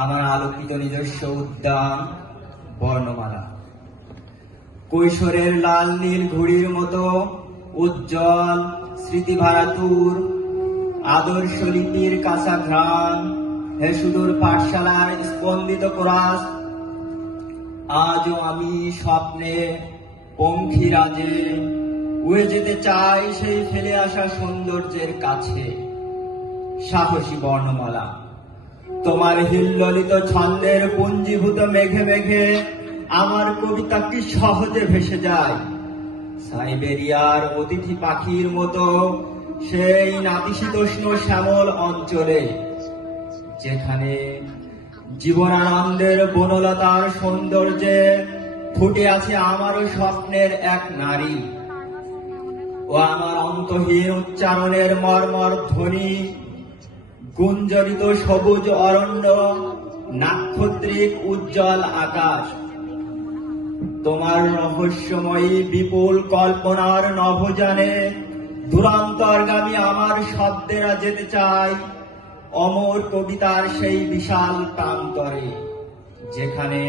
আমার আলোকিত নিজস্ব উদ্যান বর্ণমালা। কৈশোরের লাল নীল ঘুড়ির মতো উজ্জ্বল স্মৃতি ভারাতুর আদর্শ লিপির কাঁচা ঘ্রাণ, হে সুদূর পাঠশালার স্পন্দিত কোরাস। আজও আমি স্বপ্নে পঙ্খিরাজে উড়ে যেতে চাই সেই ফেলে আসা সৌন্দর্যের কাছে। সাহসী বর্ণমালা, তোমার হিল্লোলিত ছন্দের পুঞ্জীভূত মেঘে মেঘে আমার কবিতা কি সহজে ভেসে যায় সাইবেরিয়ার অতিথি পাখির মতো সেই নাতিশীতোষ্ণ শ্যামল অঞ্চলে, যেখানে জীবনানন্দের বনলতার সৌন্দর্যে ফুটে আছে আমারও স্বপ্নের এক নারী। ও আমার অন্তহীন উচ্চারণের মর্মর ধ্বনি, গুঞ্জরিত সবুজ অরণ্য, নাক্ষত্রিক উজ্জ্বল আকাশ। তোমার রহস্যময়ী বিপুল কল্পনার নভোযানে দূরান্তরগামী আমার শব্দেরা যেতে চায় অমর কবিতার সেই বিশাল প্রান্তরে, যেখানে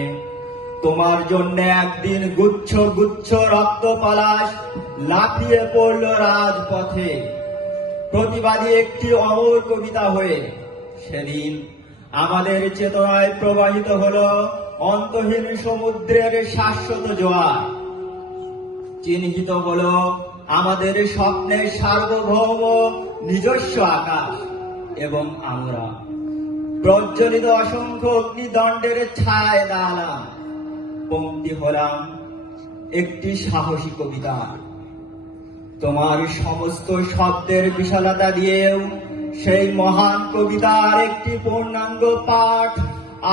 তোমার জন্য একদিন গুচ্ছ গুচ্ছ রক্ত পলাশ লাফিয়ে পড়ল রাজপথে, প্রতিবাদী একটি অমর কবিতা হয়ে। সেদিন আমাদের চেতনায় প্রবাহিত হলো অন্তহীন সমুদ্রের শাশ্বত জোয়ার, চিহ্নিত হলো আমাদের স্বপ্নের সার্বভৌম নিজস্ব আকাশ। এবং আমরা প্রজ্বলিত অসংখ্য অগ্নিদণ্ডের ছায়ায় দাঁড়ালাম, পঙ্ক্তি হলাম একটি সাহসী কবিতা। তোমার সমস্ত শব্দের বিশালতা দিয়েও সেই মহান কবিতার একটি পূর্ণাঙ্গ পাঠ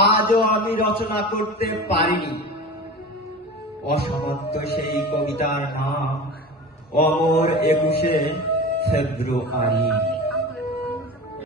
আজও আমি রচনা করতে পারিনি। অসমাপ্ত সেই কবিতার নাম অমর 21শে ফেব্রুয়ারি।